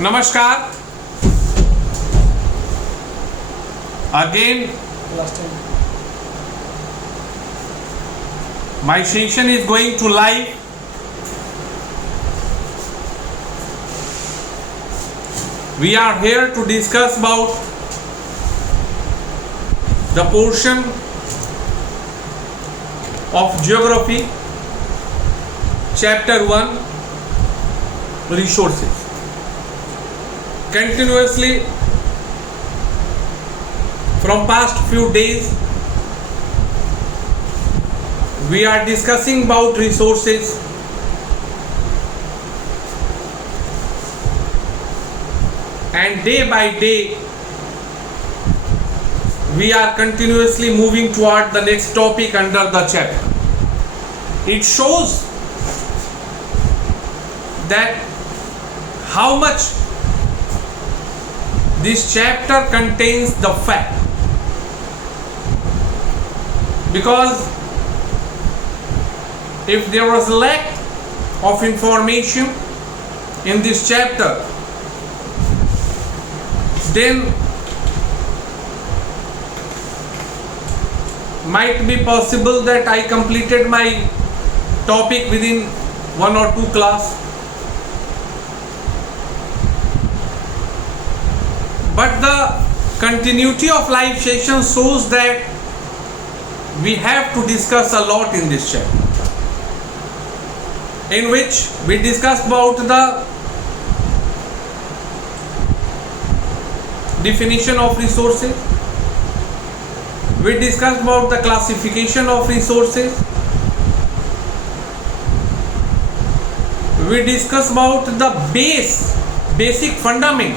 Namaskar. Again, last time. my session is going to live. We are here to discuss about the portion of geography, chapter 1, resources. Continuously from past few days we are discussing about resources, and day by day we are continuously moving toward the next topic under the chapter. It shows that how much this chapter contains the fact, because if there was lack of information in this chapter, then might be possible that I completed my topic within 1 or 2 class. But the continuity of live session shows that we have to discuss a lot in this chapter, in which we discussed about the definition of resources, we discussed about the classification of resources, we discussed about the basic fundament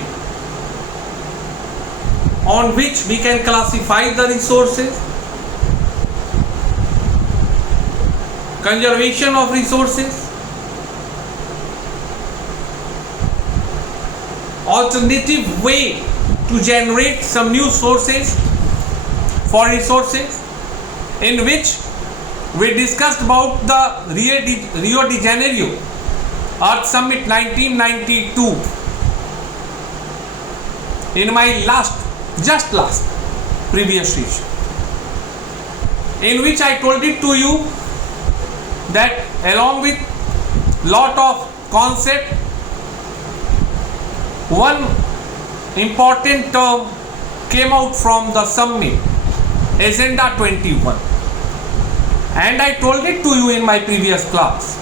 on which we can classify the resources, conservation of resources, alternative way to generate some new sources for resources, in which we discussed about the Rio de Janeiro Earth Summit 1992 in my last previous session, in which I told it to you that along with lot of concept, one important term came out from the summit, Agenda 21, and I told it to you in my previous class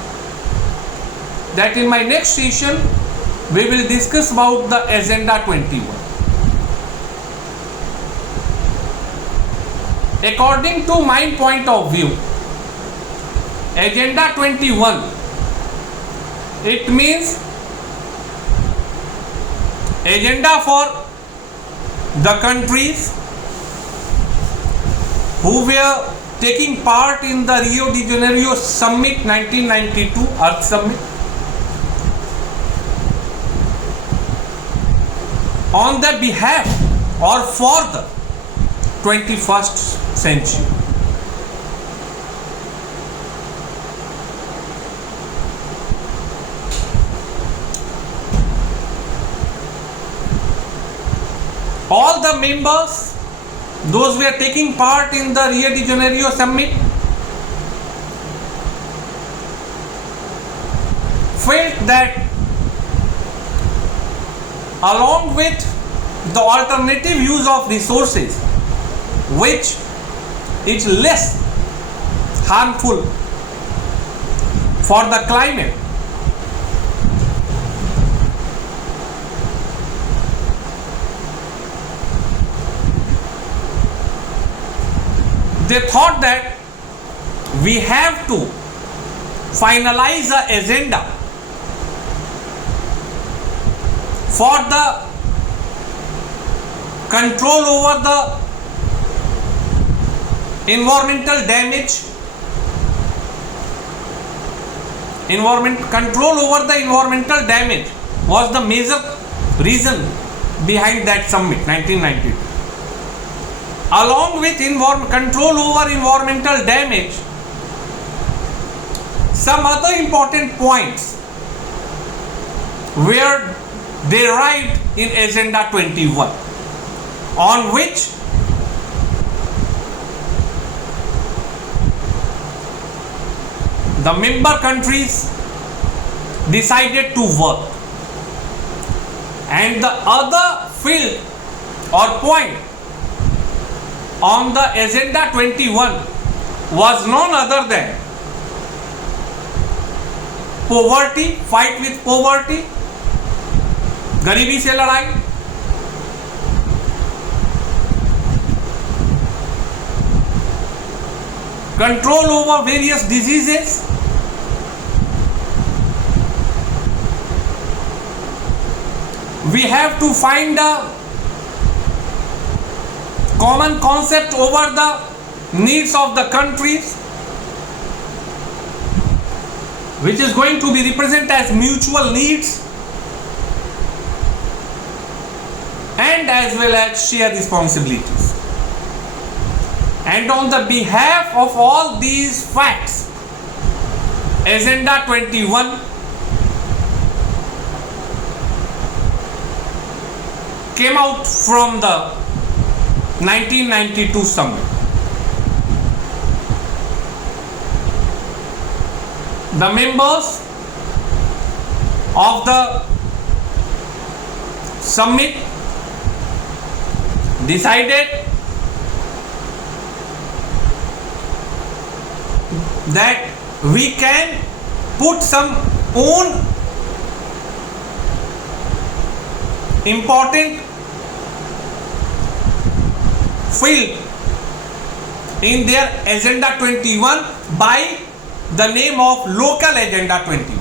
that in my next session we will discuss about the Agenda 21. According to my point of view, Agenda 21, it means agenda for the countries who were taking part in the Rio de Janeiro Summit 1992, Earth Summit, on the behalf or for the 21st century. All the members, those who are taking part in the Rio de Janeiro Summit, felt that along with the alternative use of resources, which is less harmful for the climate, they thought that we have to finalize the agenda for the control over the environmental damage, control over the environmental damage was the major reason behind that summit 1992. Along with control over environmental damage, some other important points were derived in Agenda 21, on which the member countries decided to work. And the other field or point on the Agenda 21 was none other than poverty, fight with poverty, गरीबी से लड़ाई, control over various diseases, we have to find a common concept over the needs of the countries, which is going to be represented as mutual needs and as well as shared responsibilities. And on the behalf of all these facts, Agenda 21 came out from the 1992 summit. The members of the summit decided that we can put some own important field in their Agenda 21 by the name of Local Agenda 20.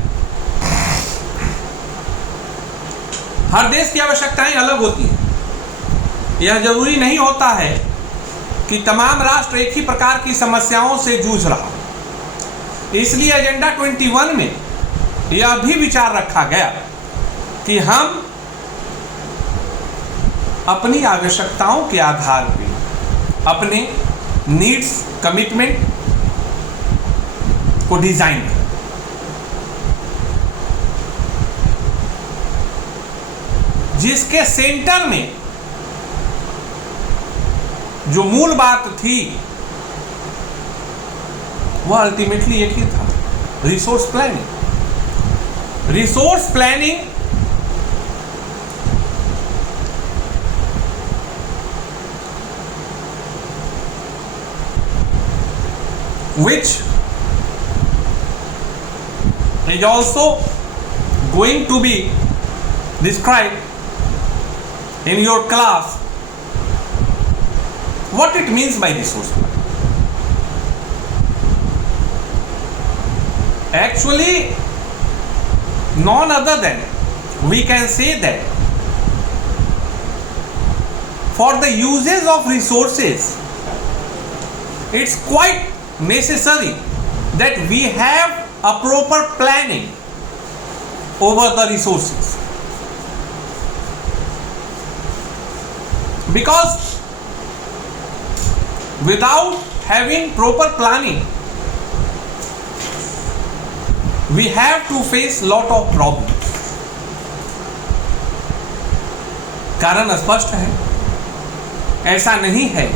हर देश की आवश्यकताएं अलग होती हैं। यह जरूरी नहीं होता है कि तमाम राष्ट्र एक ही प्रकार की समस्याओं से जूझ रहा। इसलिए एजेंडा 21 में यह भी विचार रखा गया कि हम अपनी आवश्यकताओं के आधार पर अपने नीड्स, कमिटमेंट को डिजाइन करें। जिसके सेंटर में जो मूल बात थी वह अल्टीमेटली एक ही था, resource planning. Resource planning which is also going to be described in your class, what it means by resource planning. Actually, none other than we can say that for the uses of resources, it's quite necessary that we have a proper planning over the resources, because without having proper planning we have to face lot of problems. कारण स्पष्ट है, ऐसा नहीं है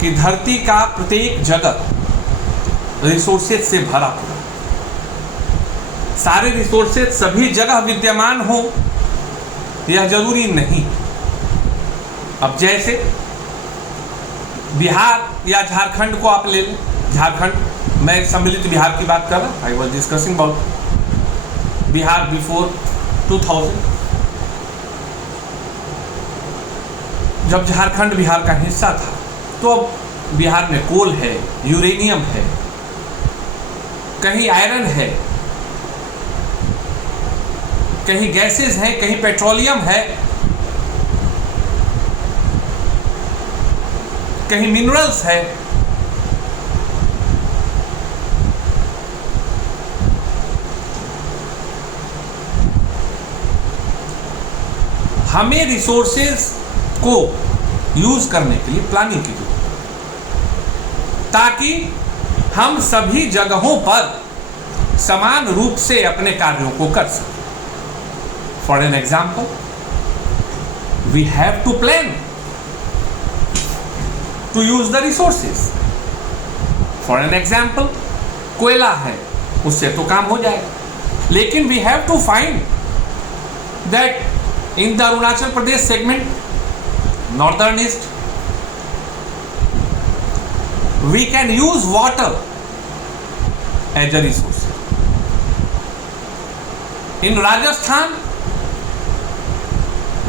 कि धरती का प्रत्येक जगह रिसोर्सेज से भरा पड़ा, सारे रिसोर्सेज सभी जगह विद्यमान हो यह जरूरी नहीं। अब जैसे बिहार या झारखंड को आप ले लें, झारखंड, मैं सम्मिलित बिहार की बात कर रहा, I was discussing about Bihar before 2000। जब झारखंड बिहार का हिस्सा था तो अब बिहार में कोल है, यूरेनियम है, कहीं आयरन है, कहीं गैसेस हैं, कहीं पेट्रोलियम है, कहीं मिनरल्स है। हमें रिसोर्सेज को यूज करने के लिए प्लानिंग की जरूरत है, ताकि हम सभी जगहों पर समान रूप से अपने कार्यों को कर सकें। For an example, we have to plan to use the resources. For an example, कोयला है, उससे तो काम हो जाएगा, लेकिन we have to find that in the Arunachal Pradesh segment, northern east, we can use water as a resource. In Rajasthan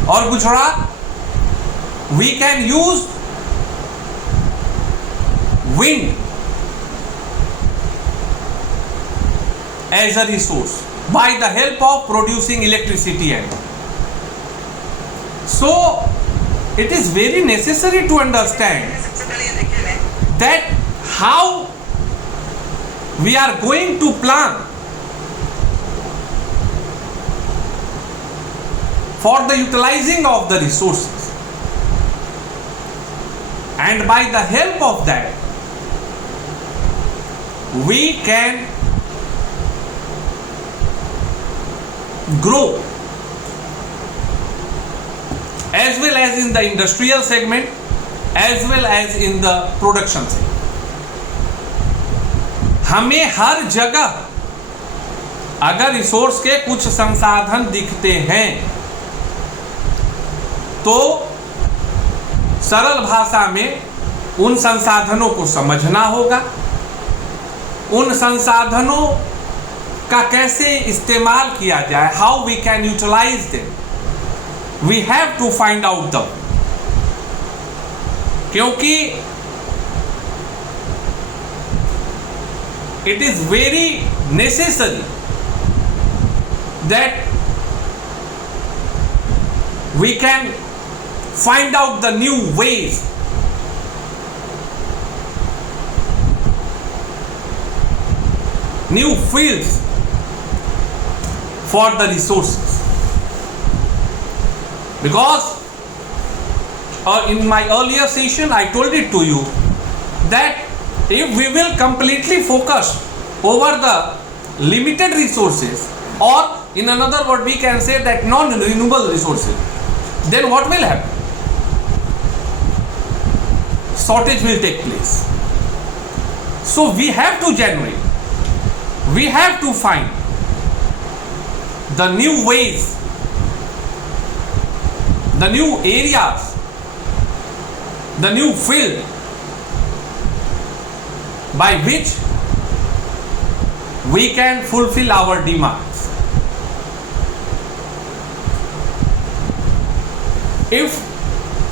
or Gujarat, we can use wind as a resource by the help of producing electricity. And so it is very necessary to understand that how we are going to plan for the utilizing of the resources, and by the help of that we can grow as well as in the industrial segment as well as in the production segment. हमें हर जगह अगर resource के कुछ संसाधन दिखते हैं तो सरल भाषा में उन संसाधनों को समझना होगा, उन संसाधनों का कैसे इस्तेमाल किया जाए, how we can utilise them, we have to find out the, क्योंकि it is very necessary that we can find out the new ways new fields for the resources, because in my earlier session I told it to you that if we will completely focus over the limited resources, or in another word we can say that non-renewable resources, then what will happen? Shortage will take place. So we have to generate, we have to find the new ways, the new areas, the new field by which we can fulfill our demands. If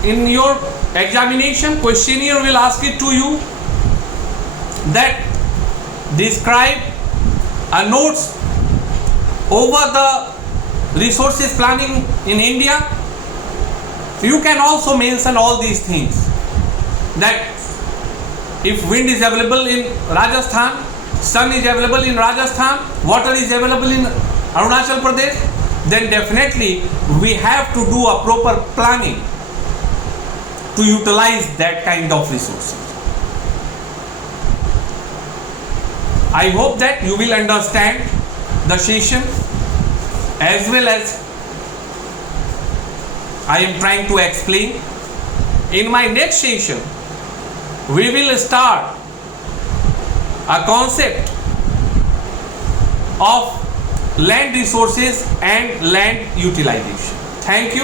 in your examination questionnaire will ask it to you that describe a notes over the resources planning in India, you can also mention all these things, that if wind is available in Rajasthan, sun is available in Rajasthan, water is available in Arunachal Pradesh, then definitely we have to do a proper planning to utilize that kind of resources. I hope that you will understand the session as well as I am trying to explain. In my next session, we will start a concept of land resources and land utilization. Thank you.